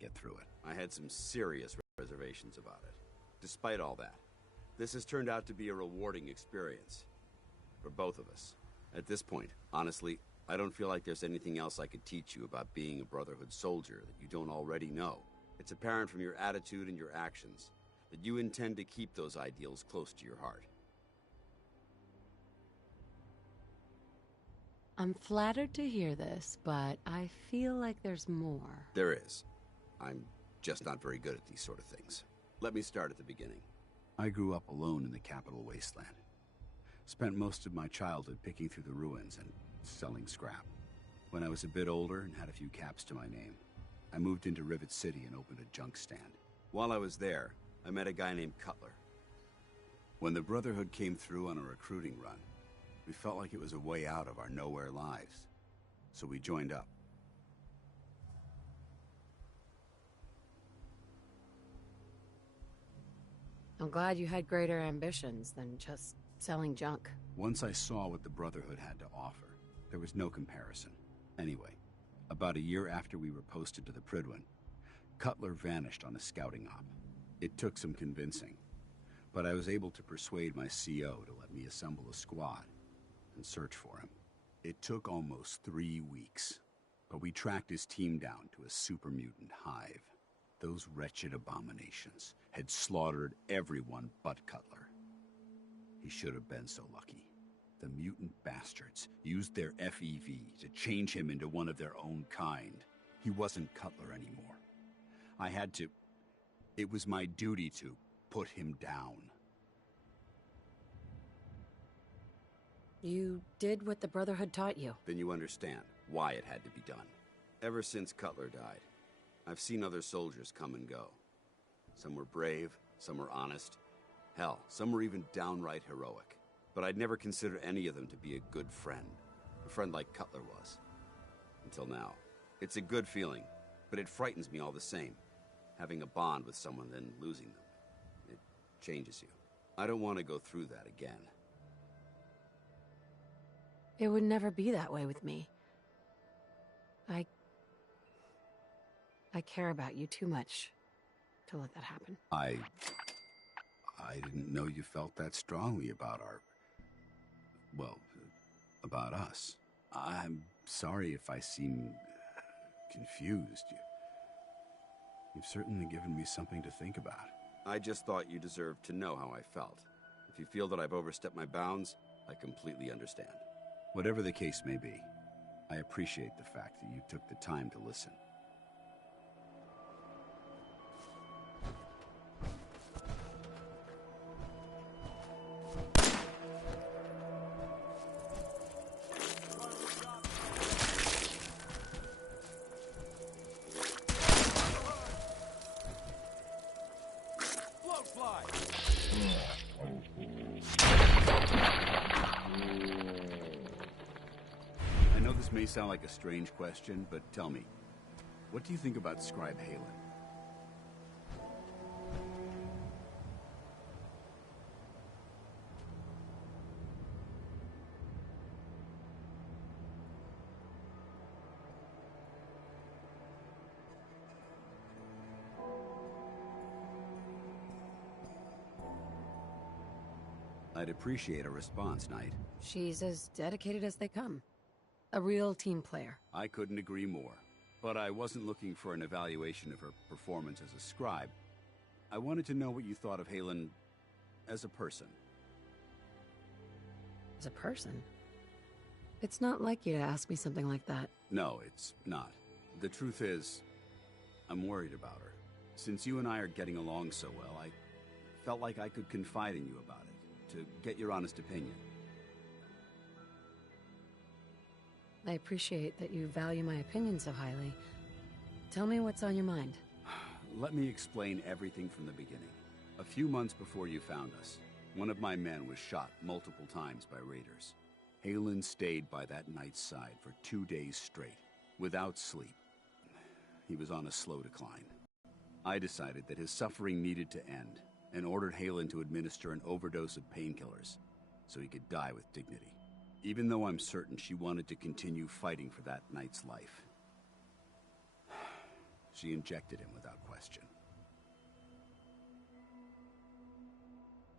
get through it. I had some serious reservations about it. Despite all that, this has turned out to be a rewarding experience. For both of us. At this point, honestly, I don't feel like there's anything else I could teach you about being a Brotherhood soldier that you don't already know. It's apparent from your attitude and your actions that you intend to keep those ideals close to your heart. I'm flattered to hear this, but I feel like there's more. There is. I'm just not very good at these sort of things. Let me start at the beginning. I grew up alone in the capital wasteland. Spent most of my childhood picking through the ruins and selling scrap. When I was a bit older and had a few caps to my name, I moved into Rivet City and opened a junk stand. While I was there, I met a guy named Cutler. When the Brotherhood came through on a recruiting run, we felt like it was a way out of our nowhere lives. So we joined up. I'm glad you had greater ambitions than just selling junk. Once I saw what the Brotherhood had to offer, there was no comparison. Anyway, about a year after we were posted to the Prydwen, Cutler vanished on a scouting op. It took some convincing, but I was able to persuade my CO to let me assemble a squad and search for him. It took almost 3 weeks, but we tracked his team down to a super mutant hive. Those wretched abominations had slaughtered everyone but Cutler. He should have been so lucky. The mutant bastards used their FEV to change him into one of their own kind. He wasn't Cutler anymore. I had to... It was my duty to put him down. You did what the Brotherhood taught you. Then you understand why it had to be done. Ever since Cutler died, I've seen other soldiers come and go. Some were brave, some were honest. Hell, some were even downright heroic. But I'd never considered any of them to be a good friend. A friend like Cutler was. Until now. It's a good feeling, but it frightens me all the same. Having a bond with someone, then losing them. It changes you. I don't want to go through that again. It would never be that way with me. I care about you too much to let that happen. I didn't know you felt that strongly about about us. I'm sorry if I seem confused. You've certainly given me something to think about. I just thought you deserved to know how I felt. If you feel that I've overstepped my bounds, I completely understand. Whatever the case may be, I appreciate the fact that you took the time to listen. I know this may sound like a strange question, but tell me, what do you think about Scribe Halen? I'd appreciate a response, Knight. She's as dedicated as they come. A real team player. I couldn't agree more. But I wasn't looking for an evaluation of her performance as a scribe. I wanted to know what you thought of Halen as a person. As a person? It's not like you to ask me something like that. No, it's not. The truth is, I'm worried about her. Since you and I are getting along so well, I felt like I could confide in you about it, to get your honest opinion. I appreciate that you value my opinion so highly. Tell me what's on your mind. Let me explain everything from the beginning. A few months before you found us, one of my men was shot multiple times by raiders. Halen stayed by that knight's side for 2 days straight, without sleep. He was on a slow decline. I decided that his suffering needed to end, and ordered Halen to administer an overdose of painkillers, so he could die with dignity. Even though I'm certain she wanted to continue fighting for that knight's life. She injected him without question.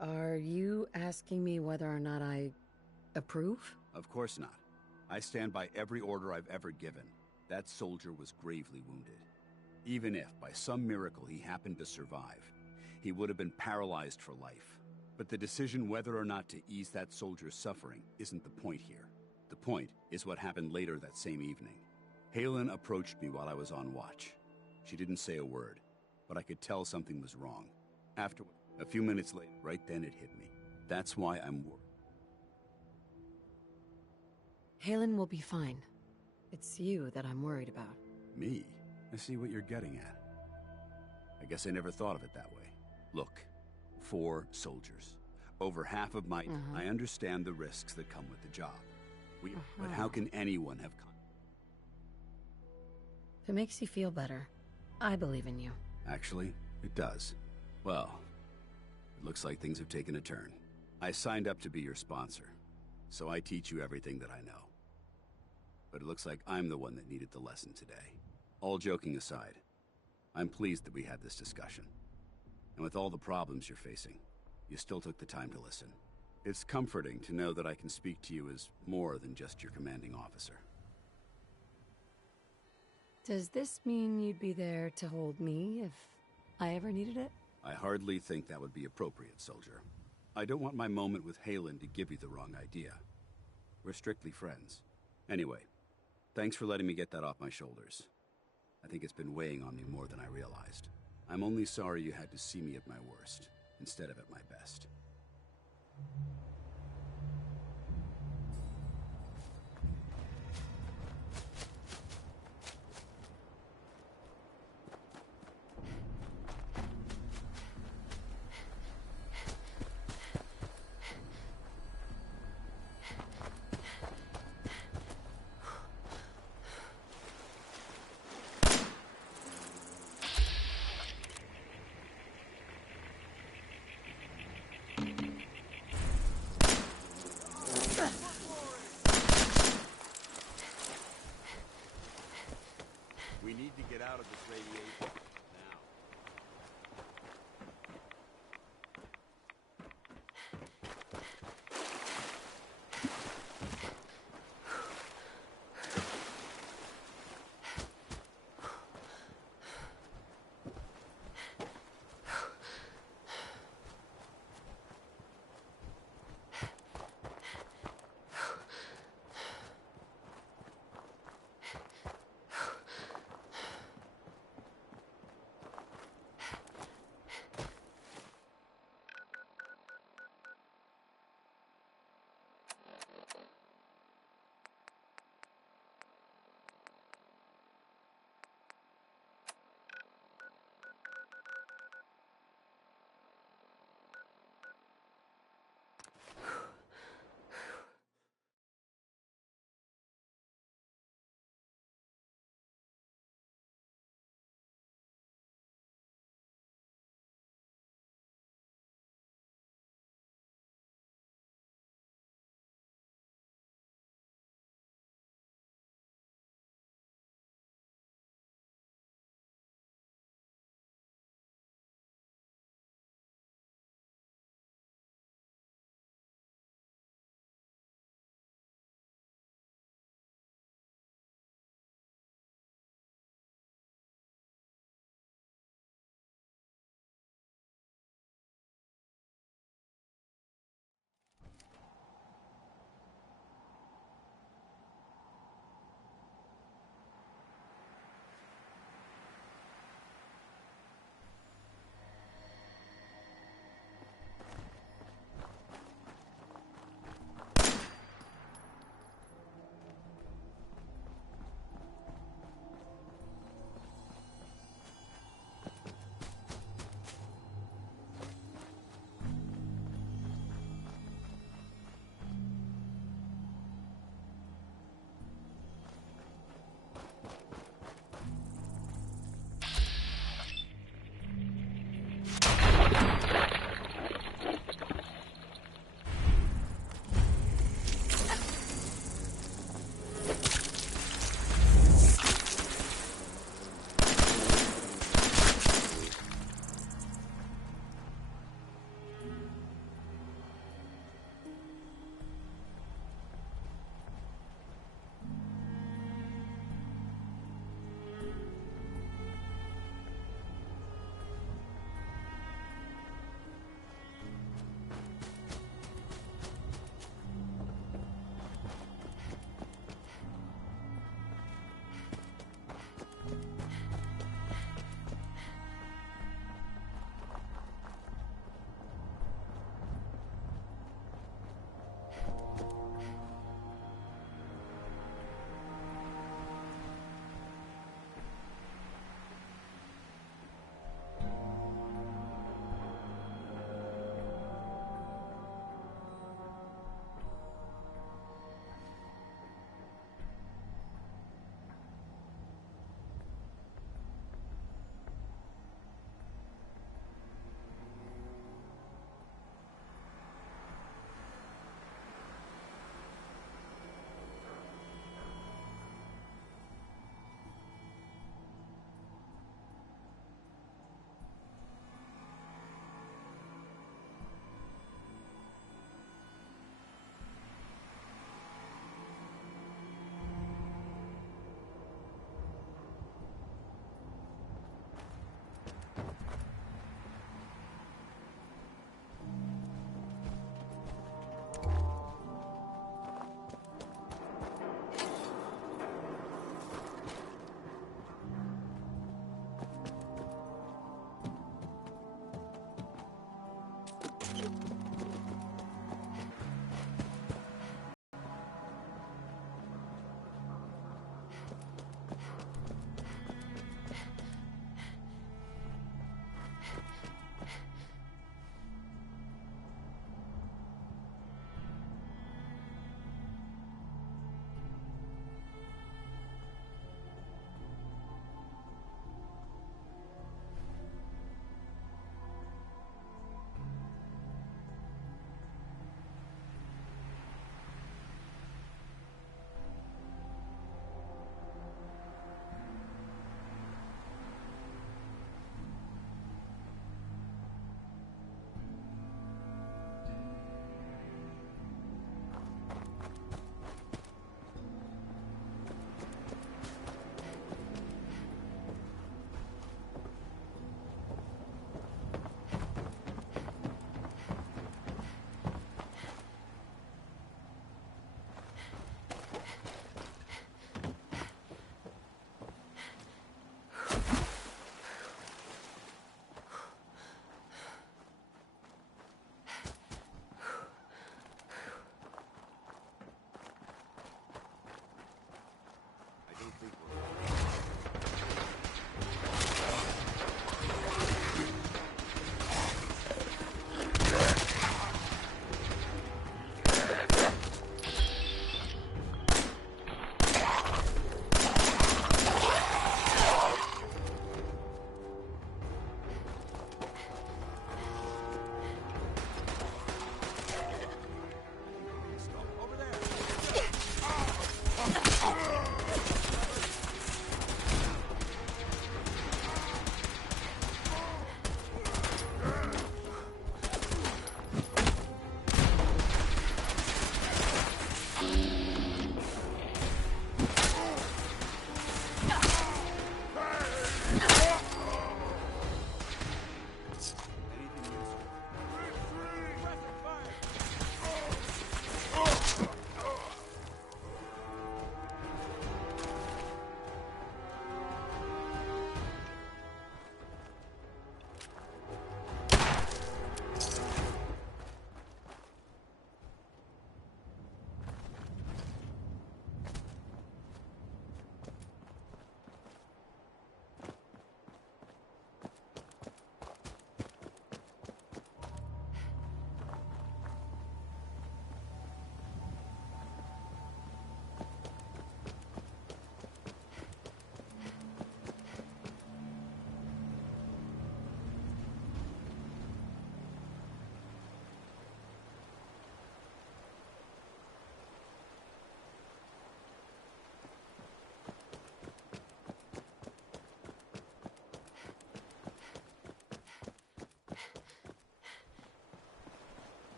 Are you asking me whether or not I approve? Of course not. I stand by every order I've ever given. That soldier was gravely wounded. Even if, by some miracle, he happened to survive, he would have been paralyzed for life. But the decision whether or not to ease that soldier's suffering isn't the point here. The point is what happened later that same evening. Halen approached me while I was on watch. She didn't say a word, but I could tell something was wrong. After a few minutes later, right then it hit me. That's why I'm worried. Halen will be fine. It's you that I'm worried about. Me? I see what you're getting at. I guess I never thought of it that way. Look, 4 soldiers. Over half of my... I understand the risks that come with the job. But how can anyone have... If it makes you feel better, I believe in you. Actually, it does. Well, it looks like things have taken a turn. I signed up to be your sponsor, so I teach you everything that I know. But it looks like I'm the one that needed the lesson today. All joking aside, I'm pleased that we had this discussion. And with all the problems you're facing, you still took the time to listen. It's comforting to know that I can speak to you as more than just your commanding officer. Does this mean you'd be there to hold me if I ever needed it? I hardly think that would be appropriate, soldier. I don't want my moment with Halen to give you the wrong idea. We're strictly friends. Anyway, thanks for letting me get that off my shoulders. I think it's been weighing on me more than I realized. I'm only sorry you had to see me at my worst, instead of at my best.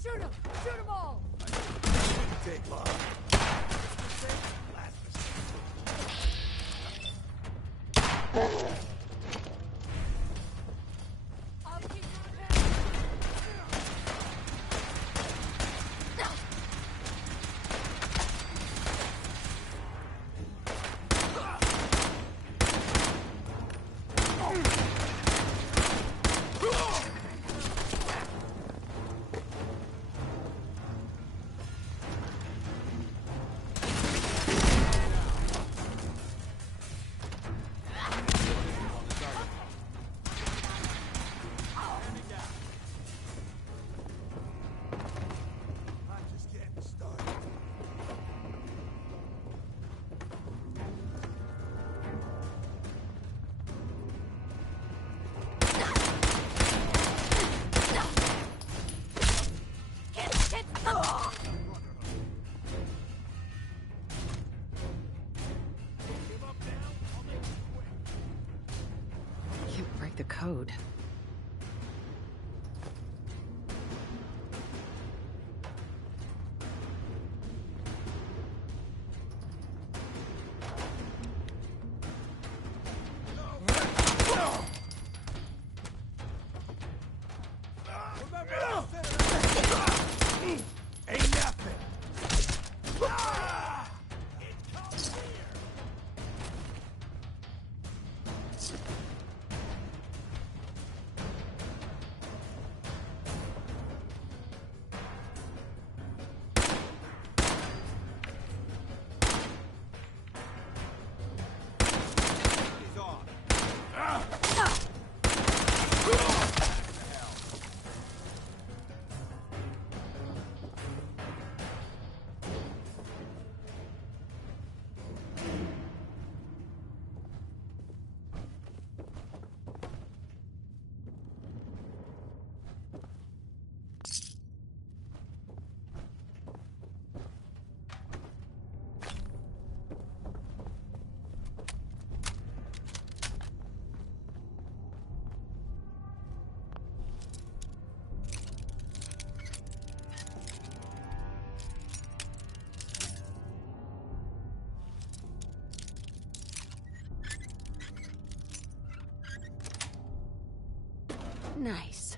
Shoot him! Shoot them all! Take long. Last I'll keep you the code. ain't nothing. Nice.